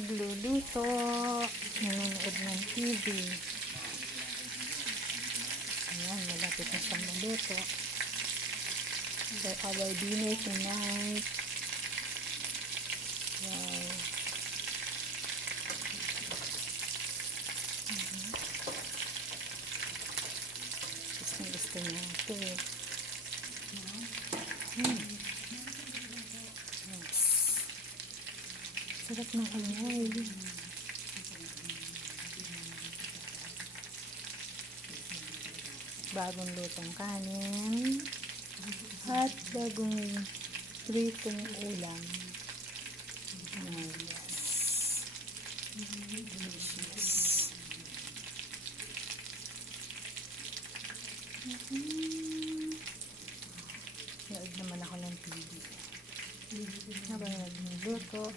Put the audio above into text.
nagluluto, nanonood ng TV. Ayan, malapit na siyang maluto. For our dinner tonight. Wow. Gusto niya ito eh. Yes. Sarap ng amoy. Bagong lutong kanin at bagong pritong ulam. Yes. Delicious. Nood naman ako ng TV habang nagluluto.